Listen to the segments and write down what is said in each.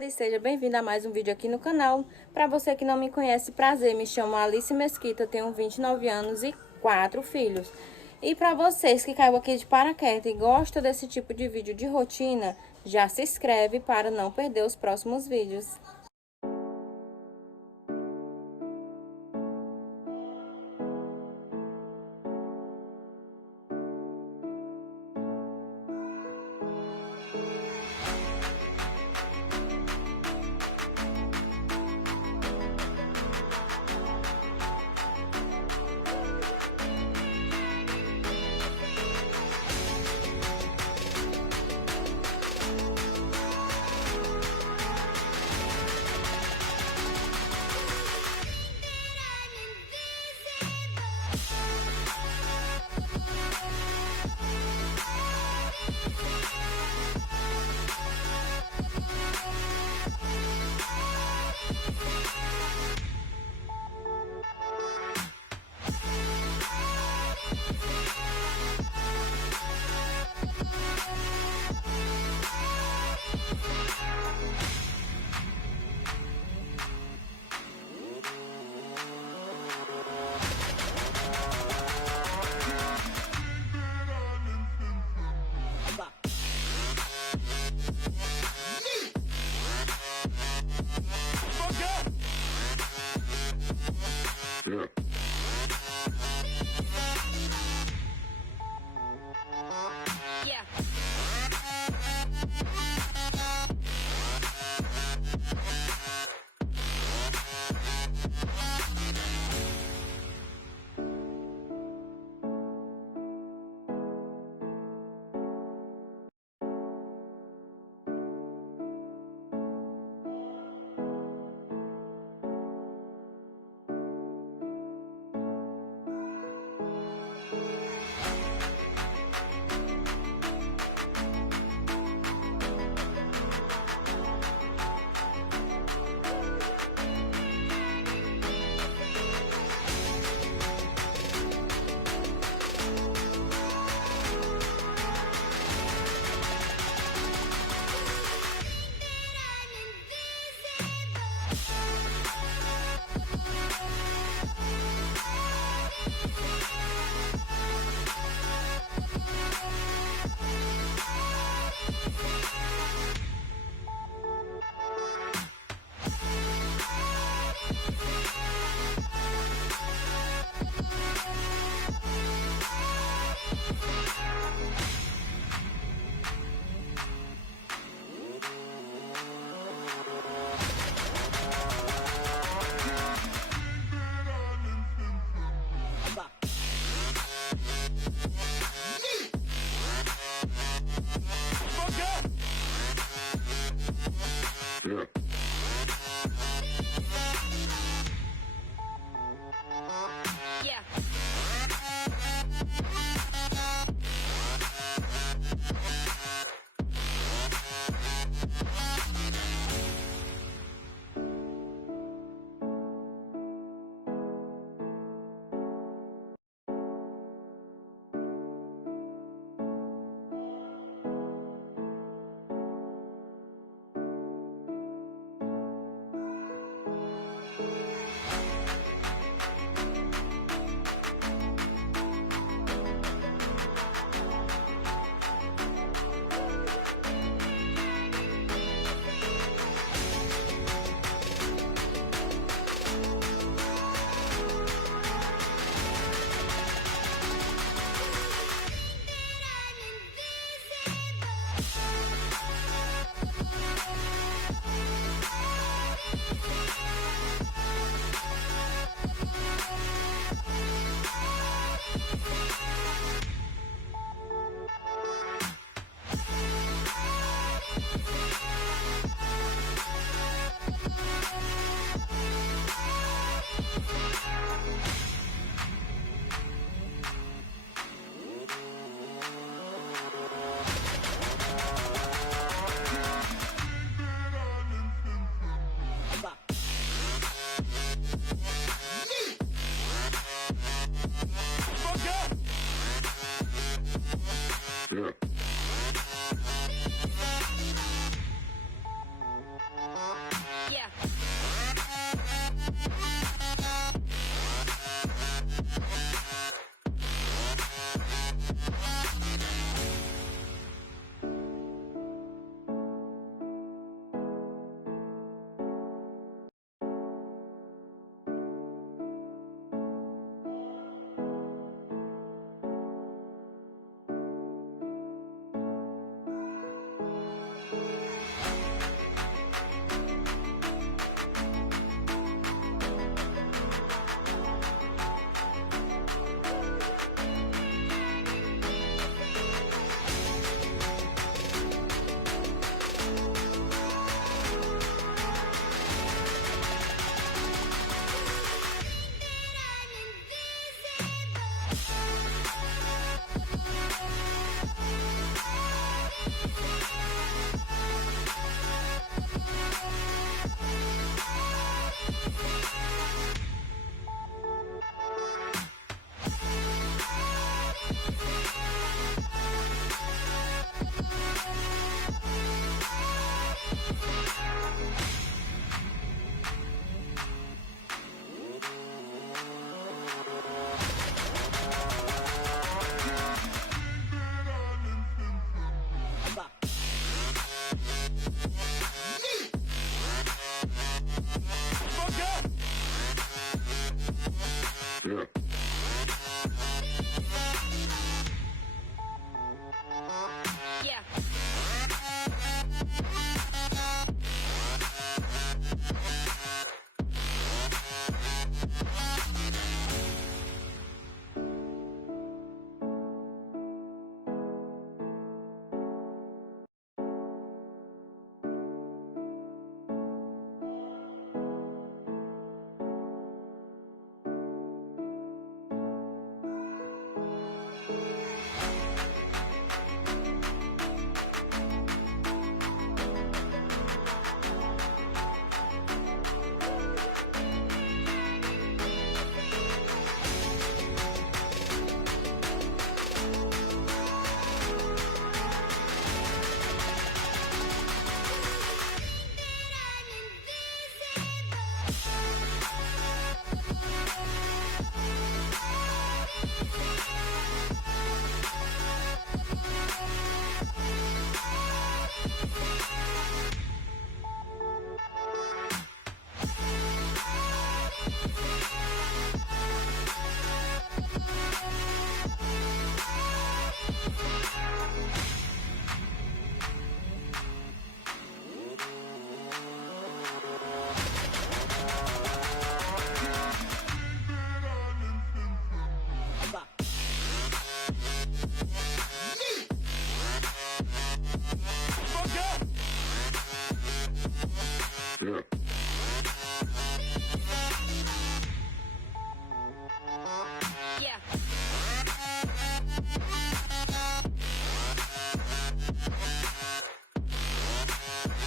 amores, seja bem-vindo a mais um vídeo aqui no canal. Para você que não me conhece, prazer, me chamo Alice Mesquita, tenho 29 anos e 4 filhos. E para vocês que caiu aqui de paraquedas e gostam desse tipo de vídeo de rotina, já se inscreve para não perder os próximos vídeos.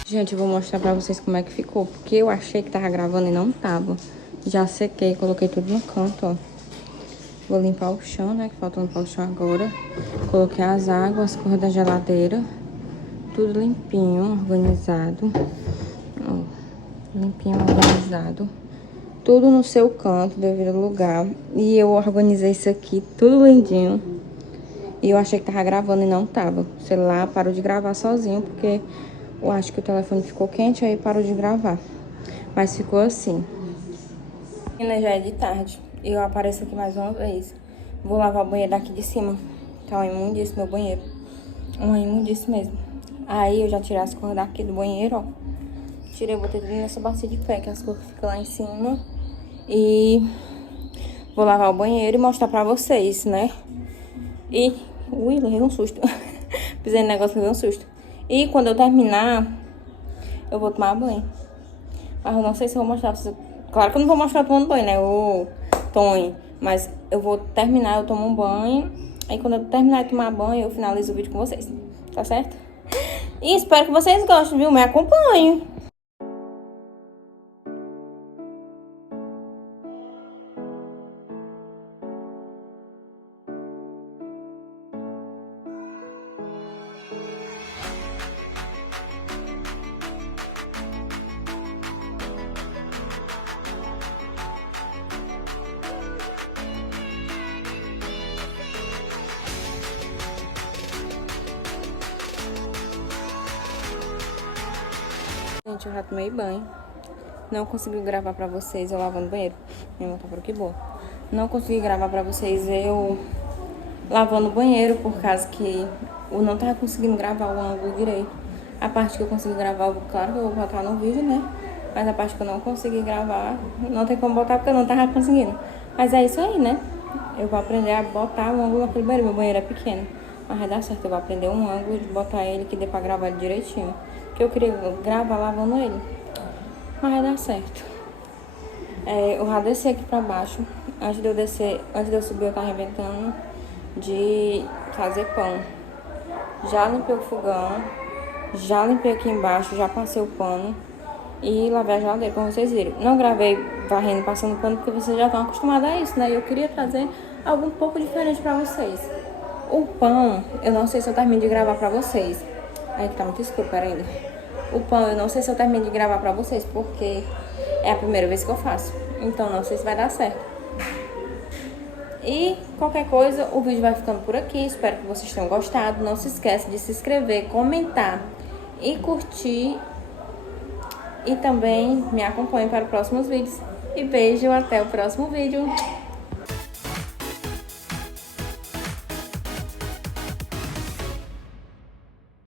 Gente, eu vou mostrar pra vocês como é que ficou, porque eu achei que tava gravando e não tava. Já sequei, coloquei tudo no canto, ó. Vou limpar o chão, né, que falta limpar o chão agora. Coloquei as águas, as cores da geladeira. Tudo limpinho, organizado. Ó, limpinho, organizado. Tudo no seu canto, devido ao lugar. E eu organizei isso aqui, tudo lindinho. E eu achei que tava gravando e não tava. O celular parou de gravar sozinho, porque eu acho que o telefone ficou quente, aí parou de gravar. Mas ficou assim. Ainda já é de tarde. E eu apareço aqui mais uma vez. Vou lavar o banheiro daqui de cima. Tá uma imundice meu banheiro. Uma imundice mesmo. Aí eu já tirei as cores daqui do banheiro, ó. Tirei, botei tudo nessa bacia de pé, que as cores ficam lá em cima. E vou lavar o banheiro e mostrar pra vocês, né? E... Ui, levei um susto. Pisei no negócio, levei um susto. E quando eu terminar, eu vou tomar banho. Mas eu não sei se eu vou mostrar pra vocês. Claro que eu não vou mostrar tomando banho, né? Ô, Tony. Mas eu vou terminar, eu tomo um banho. Aí quando eu terminar de tomar banho, eu finalizo o vídeo com vocês. Tá certo? E espero que vocês gostem, viu? Me acompanhem. Gente, eu já tomei banho. Não consegui gravar pra vocês eu lavando o banheiro. Minha mão tá por aqui boa. Não consegui gravar pra vocês eu lavando o banheiro, por causa que eu não tava conseguindo gravar o ângulo direito. A parte que eu consegui gravar, claro que eu vou botar no vídeo, né? Mas a parte que eu não consegui gravar, não tem como botar porque eu não tava conseguindo. Mas é isso aí, né? Eu vou aprender a botar o ângulo naquele banheiro. Meu banheiro é pequeno. Mas vai dar certo, eu vou aprender um ângulo de botar ele que dê pra gravar ele direitinho. Que eu queria gravar lavando ele. Mas vai dar certo. Eu já desci aqui pra baixo. Antes de eu descer, antes de eu subir, eu tava arrebentando de fazer pão. Já limpei o fogão. Já limpei aqui embaixo, já passei o pano. E lavei a geladeira, como vocês viram. Não gravei varrendo e passando pano, porque vocês já estão acostumados a isso, né? E eu queria trazer algo um pouco diferente pra vocês. O pão, eu não sei se eu termino de gravar pra vocês. Ai, que tá muito escuro, peraí. O pão, eu não sei se eu termino de gravar pra vocês, porque é a primeira vez que eu faço. Então, não sei se vai dar certo. E qualquer coisa, o vídeo vai ficando por aqui. Espero que vocês tenham gostado. Não se esqueça de se inscrever, comentar e curtir. E também me acompanhe para os próximos vídeos. E beijo, até o próximo vídeo.